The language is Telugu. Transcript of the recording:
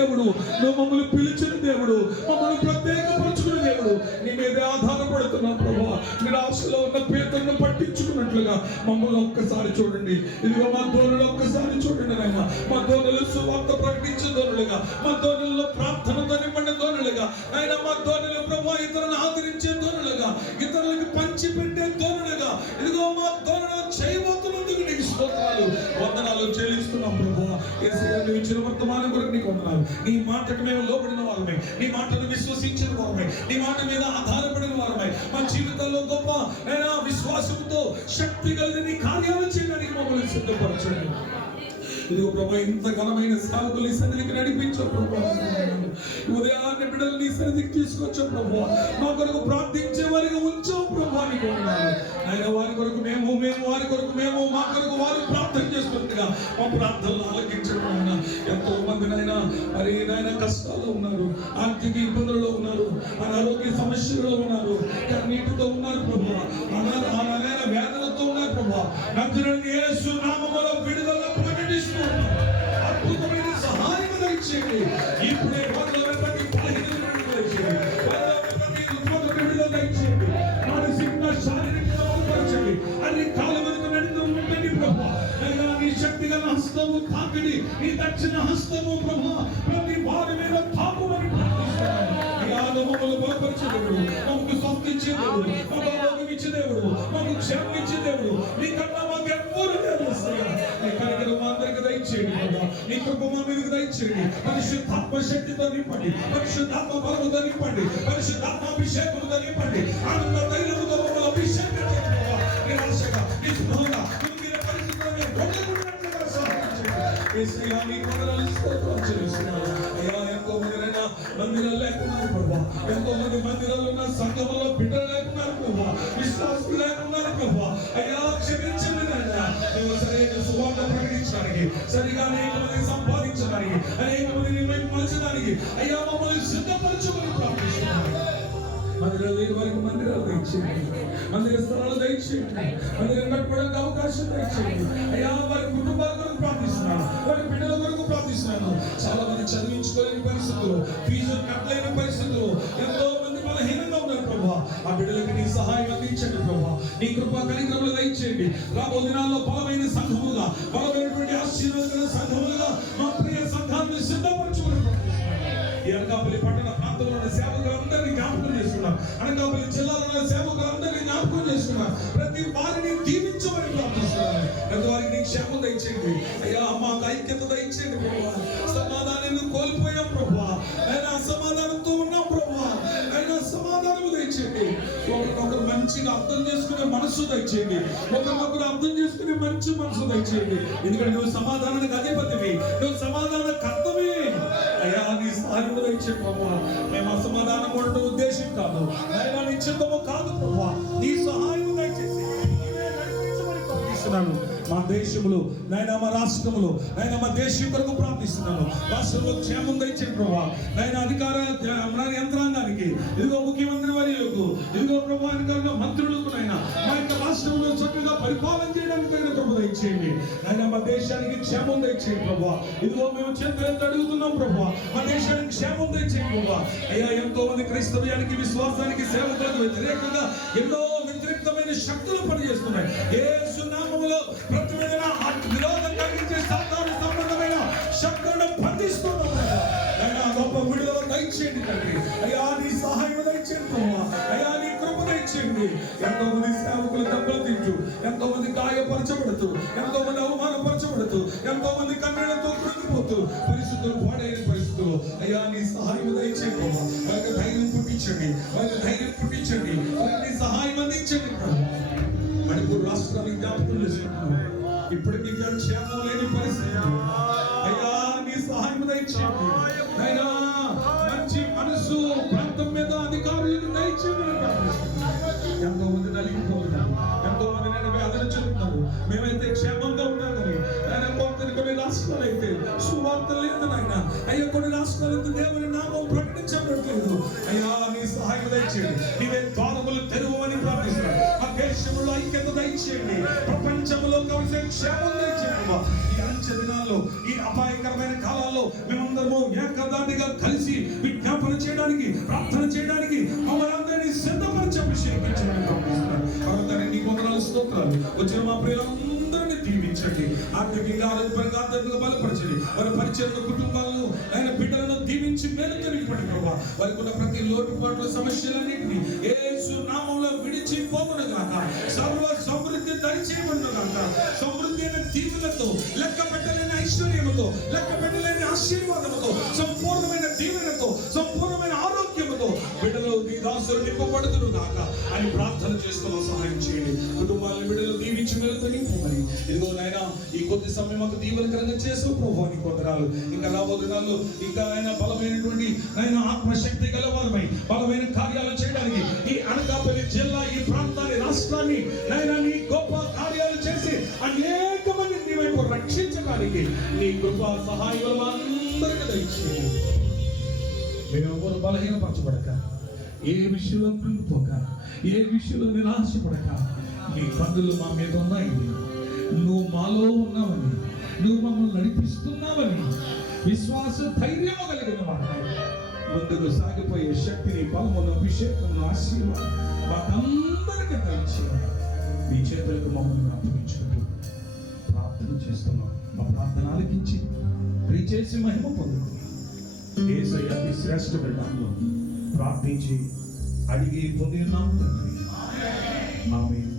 దేవుడు, నువ్వు మమ్మల్ని పిలిచిన దేవుడు, మమ్మల్ని ప్రత్యేకపరుచుకున్న దేవుడు. నీ మీదే ఆధారపడుతున్నాం ప్రభా. మీరు ఆశలో ఉన్న పేదలను పట్టించుకున్నట్లుగా మమ్మల్ని ఒక్కసారి చూడండి. ఇదిగో మా ధోరణులు ఒక్కసారి చూడండి నాయన. మా ధోరణులు సువార్త ప్రకటించే ధోరణులుగా, మా ధోరణుల్లో ప్రార్థనతో నిండిన ధోరణులుగా, ఆయన మా ధోరణులు ప్రభా ఇతరులను ఆదరించే ధోరణులుగా, ఇతరులకు పంచిపెట్టే ధోరణులుగా, ఇదిగో మా ధోరణులు చేయబోతున్నందుకు నీకు స్తోత్రాలు వందనాలు చెల్లిస్తున్నాం ప్రభా. యేసయ్యా నువ్వు ఇచ్చిన వర్తమానం కొరకు నీకు వందనాలు. నీ మాటకు మేము లోబడిన వారమే, నీ మాటను విశ్వసించిన వారమే, నీ మాట మీద ఆధారపడిన వారమే. మా జీవితంలో గొప్ప విశ్వాసంతో శక్తి కలిగిన నీ కార్యాలు చేయడానికి మమ్మల్ని సిద్ధపరచండి. ఇదిగో ప్రభా ఇంత ఘనమైన సేవకులు నీ సన్నిధికి నడిపించు ప్రభా. ఉదయాన్నే బిడ్డలు నీ సన్నిధికి తీసుకొచ్చావు ప్రభా. మా కొరకు ప్రార్థించే వారిగా ఉంచావు ప్రభా. నీకు వందనాలు. ఆయన వారి కొరకు మేము వారి కొరకు మేము, మా కొరకు వారు ప్రార్థన చేస్తుండగా మా ప్రార్థనలు ఆలకించడం. ఆయన ఎంతో మంది నాయన మరి నాయన కష్టాల్లో ఉన్నారు, ఆర్థిక ఇబ్బందుల్లో ఉన్నారు, అనారోగ్య సమస్యల్లో ఉన్నారు, కన్నీటితో ఉన్నారు ప్రభా, అనారోగ్య వేదనతో ఉన్నారు ప్రభా. నజరేయుడైన యేసు నామములో విడుదల ప్రకటిస్తున్నాం. అద్భుతమైన సహాయం దయచేయండి. ఇప్పుడే వారిలో ప్రతి బలహీనతను విడుదల చేయండి, ప్రతి రుగ్మతను విడుదల దయచేయండి, మానసికంగా శారీరకంగా బలపరచండి. అన్ని కాలం వరకు నడుతూ ఉండండి ప్రభా. నీ శక్తి గల హస్తము తాకిడి, నీ దక్షిణ హస్తము ప్రభా ప్రతి వారి మీద తాకుమని ప్రార్థిస్తున్నాను. అయ్యా మమ్మల్ని బలపరిచే దేవుడు, మాకు స్వస్థించే దేవుడు, మాకు ఆరోగ్యం ఇచ్చే దేవుడు, మాకు క్షేమం ఇచ్చే దేవుడు, నీకన్నా మాకు ఎవ్వరు లేరు. నీ కనికరం మా అందరికి దయచేయండి ప్రభా. నీ కృప మా మీదకి దయచేయండి. పరిశుద్ధాత్మ శక్తితో నింపండి, పరిశుద్ధాత్మ బలముతో నింపండి, పరిశుద్ధాత్మ అభిషేకముతో నింపండి, ఆనంద ధైర్యముతో మమ్మల్ని అభిషేకం చేయండి ప్రభా. నిరాశగా నిస్పృహగా మీరు పరిస్థితుల్లో మేము పొందకున్నట్లుగా సహాయం చేయండి. యేసయ్యా నీ వందనాలు స్తోత్రాలు చెల్లిస్తున్నాను. అయ్యా ఎంతో మందిరైనా మందిరాలు లేకున్నారు ప్రభా, ఎంతో మంది మందిరాలు ఉన్న సంఘములో బిడ్డలు లేకున్నారు ప్రభా, విశ్వాసులు లేకున్నారు ప్రభా. అయ్యా క్షమించండి నాయనా. మేము సరైన సువార్త ప్రకటించడానికి, సరిగా అనేక మందిని సంపాదించడానికి, అనేక మందిని మలచడానికి అయ్యా మమ్మల్ని సిద్ధపరచుకొని ప్రార్థిస్తున్నాను. మందిరాలు లేని వారికి మందిరాలు దయచేయండి, మందిర స్థలాలు దయచేయండి, మందిరం కట్టుకోవడానికి అవకాశం దయచేయండి. అయ్యా వారి కుటుంబాల కొరకు ప్రార్థిస్తున్నాను, వారి బిడ్డల కొరకు ప్రార్థిస్తున్నాను. చాలా మంది చదివించుకోలేని పరిస్థితులు, ఫీజులు కట్టలేని పరిస్థితులు, ఎంతో మంది బలహీనంగా ఉన్నారు ప్రభా. ఆ బిడ్డలకి నీ సహాయం అందించండి ప్రభా. నీ కృపా కనికరములు దయచేయండి. రాబో దినాల్లో బలమైన సంఘములుగా, బలమైనటువంటి ఆశీర్వాదకర సంఘములుగా మా ప్రియ సంఘాన్ని సిద్ధపరచుకుని ఈ అనకాపల్లి పట్టణ ప్రాంతంలో ఉన్న సేవకులందరినీ జ్ఞాపకం చేసుకున్నాం. అనకాపల్లి జిల్లాలో ఉన్న సేవకులందరినీ జ్ఞాపకం చేసుకున్నాం. ప్రతి వారిని దీవించమని ప్రార్థిస్తున్నాను. ప్రతి వారికి నీ క్షేమం దయచేయండి అయ్యా. మాకు ఐక్యత దయచేయండి ప్రభా. సమాధానాన్ని కోల్పోయాం ప్రభా, ఆయన అసమాధానంతో ఉన్నాం ప్రభా. ఆయన సమాధానం దయచేయండి. ఒకరినొకరు మంచిగా అర్థం చేసుకునే మనసు దయచేయండి, ఒకరినొకరు అర్థం చేసుకునే మంచి మనసు దయచేయండి. ఎందుకంటే నువ్వు సమాధానానికి అధిపతివి, నువ్వు సమాధాన కర్తవి అయ్యా. నీ సహాయం దయచే ప్రభా. మేము అసమాధానం ఉండడం ఉద్దేశం కాదు, ఆయన నిశ్చితము కాదు ప్రభా. నీ సహాయం దయచేసి ప్రార్థిస్తున్నాను. మా దేశంలో నాయన, మా రాష్ట్రంలో నాయన, మా దేశం కొరకు ప్రార్థిస్తున్నాను. రాష్ట్రంలో క్షేమం దయచేయండి ప్రభా. నాయన అధికార యంత్రాంగానికి, ఇదిగో ముఖ్యమంత్రి వర్యులకు, ఇదిగో ప్రభా అధికారుల మంత్రులకు నాయన మా యొక్క రాష్ట్రంలో చక్కగా పరిపాలన చేయడానికి తగిన కృప దయచేయండి. నాయన మా దేశానికి క్షేమం దయచేయండి ప్రభా. ఇదిగో మేము చేతులెత్తి అడుగుతున్నాం ప్రభా, మా దేశానికి క్షేమం దయచేయండి ప్రభా. అయ్యా ఎంతో మంది క్రైస్తవ్యానికి, విశ్వాసానికి, సేవకులకు వ్యతిరేకంగా ఎన్నో వ్యతిరేకమైన శక్తులు పనిచేస్తున్నాయి. యేసు నామములో ప్రతి విరోధం కలిగించే సాతాను సంబంధమైన శక్తులను బంధిస్తున్నాం. అయ్యా గొప్ప విడుదల దయచేయండి తండ్రి. అయ్యా నీ సహాయం దయచేయండి ప్రభా. అయ్యా నీ కృప దయచేయండి. ఎంతో మంది సేవకులు దెబ్బలు తింటూ, ఎంతో మంది గాయపరచబడుతూ, ఎంతో మంది అవమానపరచబడుతూ, ఎంతో మంది కన్నీళ్లతో కృంగిపోతూ, పరిస్థితులు పాడైన పరిస్థితులు అయ్యా నీ సహాయం దయచేయండి ప్రభా. వారికి ధైర్యం పుట్టించండి, వారికి ధైర్యం పుట్టించండి, వారికి సహాయం అందించండి ప్రభా. మణిపూర్ రాష్ట్రాన్ని జ్ఞాపకం చేసుకుంటున్నాం. ఇప్పటికీ క్షేమం లేని పరిస్థితి అయ్యా నీ సహాయం దయచేయండి. అయినా మంచి మనసు ప్రాంతం మీద అధికారులకు దయచేయండి. ఎంతో మంది నలిగిపోతున్నారు, ఎంతో మంది నేను వేదన చెందుతున్నారు. మేమైతే క్షేమంగా ఉన్నామని ఆయన కొన్ని రాష్ట్రాలు అయితే సువార్త లేదు నాయన. అయ్యా కొన్ని రాష్ట్రాలు అయితే దేవుని నామం ప్రకటించబడట్లేదు. అయ్యా నీ సహాయం దయచేయండి. నీవే ద్వారములు తెరువమని ప్రార్థిస్తున్నాను. ఆ దేశంలో ఐక్యత దయచేయండి, ప్రపంచంలో కలిసే క్షేమం దయచేయండి. ఈ అంచె దినాల్లో, ఈ అపాయకరమైన కాలాల్లో మేమందరం మనమందరము ఏకదాటిగా కలిసి విజ్ఞాపన చేయడానికి, ప్రార్థన చేయడానికి మమ్మల్ని అందరినీ సిద్ధపరిచి అభిషేకించమని ప్రార్థిస్తున్నాను. వారందరినీ నీ వందనాలు, స్తోత్రాలు. వచ్చిన మా ప్రియులందరినీ దీవించండి, ఆర్థికంగా ఆరోగ్యపరంగా ఆధ్యాత్మిక బలపరచండి. వారి పరిచయం కుటుంబాలను ఆయన బిడ్డలను దీవించి మేలు కలిగిపడి ప్రభావ వారికి ఉన్న ప్రతి లోటుపాట్ల సమస్యలన్నింటినీ యేసు నామములో విడిచిపోవును గాక. సర్వ సమృద్ధి దయచేయబడును గాక. సమృద్ధి అయిన దీవెనలతో, లెక్క పెట్టలేని ఐశ్వర్యముతో, లెక్క పెట్టలేని ఆశీర్వాదముతో, సంపూర్ణమైన దీవెనతో, సంపూర్ణమైన ఆరోగ్యముతో బిడ్డలు నీ దాసులు నింపబడుతును గాక అని ప్రార్థన చేస్తున్న సహాయం చేయండి. కుటుంబాలను బిడ్డలు దీవించి మేలుతో నింపమని. ఇదిగో నాయన ఈ కొద్ది సమయం మాకు దీవెనకరంగా చేసావు ప్రభు, నీ కొందరాలు ఇంకా రాబోతున్నారు. ఇంకా ఆయన బలమైనటువంటి ఆయన ఆత్మశక్తి గలవారమై బలమైన కార్యాలు చేయడానికి ఈ అనకాపల్లి జిల్లా, ఈ ప్రాంతాన్ని, రాష్ట్రాన్ని నాయన నీ గొప్ప కార్యాలు చేసి అనేక మంది నీ వైపు రక్షించడానికి నీ కృపా సహాయం అందరికీ దయచేయండి. మేమెవరు బలహీనపరచబడక, ఏ విషయంలో కృంగిపోక, ఏ విషయంలో నిరాశపడక, నీ కన్నులు మా మీద ఉన్నాయి. నువ్వు మాలో ఉన్నావని, నువ్వు మమ్మల్ని నడిపిస్తున్నావని విశ్వాస ధైర్యము కలిగిన వాడు ముందుకు సాగిపోయే శక్తిని, బలమును, అభిషేకమును, ఆశీర్వాదం మాకందరికీ దయచేయండి. నీ చేతులకు మమ్మల్ని అప్పగించుకుంటూ ప్రార్థన చేస్తున్నాం. మా ప్రార్థన ఆలకించి చేసి మహిమ పొందుకుని యేసయ్య అతి శ్రేష్ఠమైన నామములో ప్రార్థించి అడిగి పొందినాము తండ్రి. ఆమేన్.